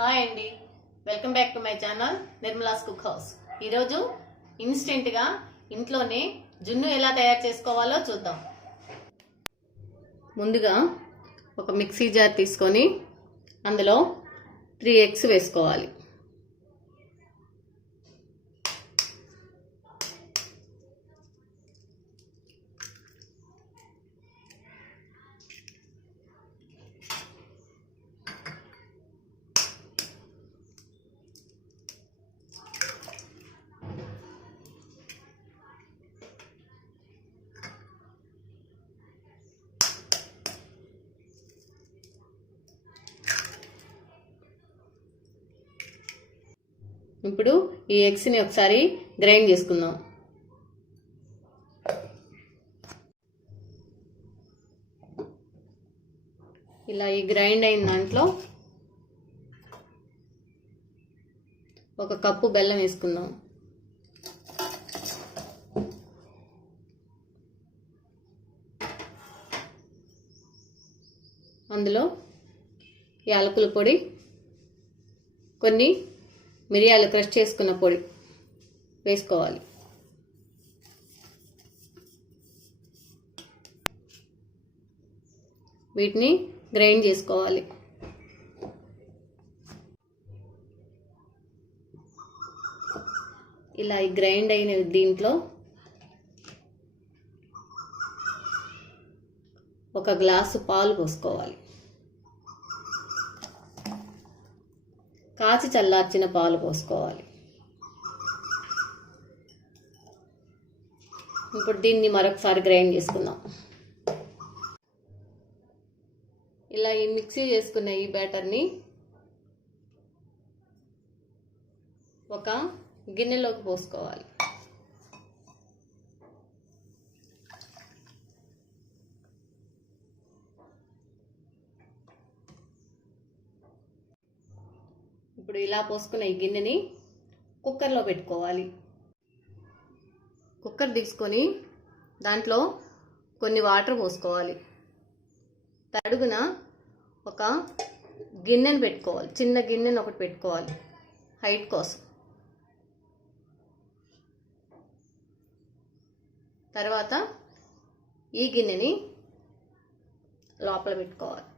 Hi అండి, welcome back to my channel Nirmala's cook house. ఈరోజు ఇన్స్టెంట్గా ఇంట్లోనే జున్ను ఎలా తయారు చేసుకోవాలో చూద్దాం. ముందుగా ఒక మిక్సీ జార్ తీసుకొని అందులో 3 ఎగ్స్ వేసుకోవాలి. ఇప్పుడు ఈ ఎగ్స్ని ఒకసారి గ్రైండ్ చేసుకుందాం. ఇలా ఈ గ్రైండ్ అయిన దాంట్లో 1 కప్పు బెల్లం వేసుకుందాం. అందులో యాలకుల పొడి, కొన్ని మిరియాలు క్రష్ చేసుకున్న పొడి వేసుకోవాలి. వీటిని గ్రైండ్ చేసుకోవాలి. ఇలా ఈ గ్రైండ్ అయిన దీంట్లో 1 గ్లాసు పాలు పోసుకోవాలి. కాచి చల్లార్చిన పాలు పోసుకోవాలి. ఇప్పుడు దీన్ని మరొకసారి గ్రైండ్ చేసుకుందాం. ఇలా ఈ మిక్సీ చేసుకున్న ఈ బ్యాటర్ని ఒక గిన్నెలోకి పోసుకోవాలి. ఇప్పుడు ఇలా పోసుకున్న ఈ గిన్నెని కుక్కర్లో పెట్టుకోవాలి. కుక్కర్ తీసుకొని దాంట్లో కొన్ని వాటర్ పోసుకోవాలి. అడుగున ఒక గిన్నెని పెట్టుకోవాలి. చిన్న గిన్నెని ఒకటి పెట్టుకోవాలి హైట్ కోసం. తర్వాత ఈ గిన్నెని లోపల పెట్టుకోవాలి.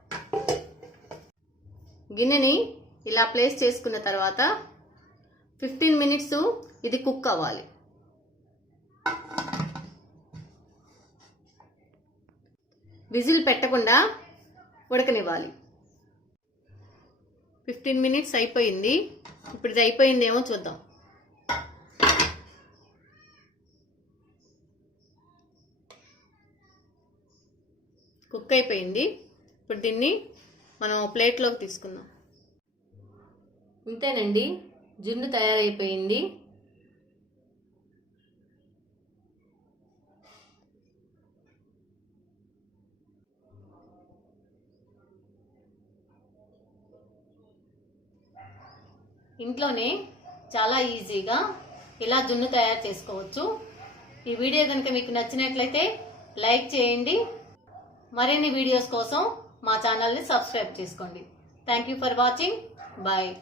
గిన్నెని ఇలా ప్లేస్ చేసుకున్న తర్వాత 15 మినిట్స్ ఇది కుక్ అవ్వాలి. విజిల్ పెట్టకుండా ఉడకనివ్వాలి. 15 మినిట్స్ అయిపోయింది. ఇప్పుడు ఇది అయిపోయిందేమో చూద్దాం. కుక్ అయిపోయింది. ఇప్పుడు దీన్ని మనం ప్లేట్లోకి తీసుకుందాం. ఇంతేనండి, జున్ను తయారైపోయింది. ఇంట్లోనే చాలా ఈజీగా ఇలా జున్ను తయారు చేసుకోవచ్చు. ఈ వీడియో కనుక మీకు నచ్చినట్లయితే లైక్ చేయండి. మరిన్ని వీడియోస్ కోసం మా ఛానల్ని సబ్స్క్రైబ్ చేసుకోండి. Thank you for watching. Bye.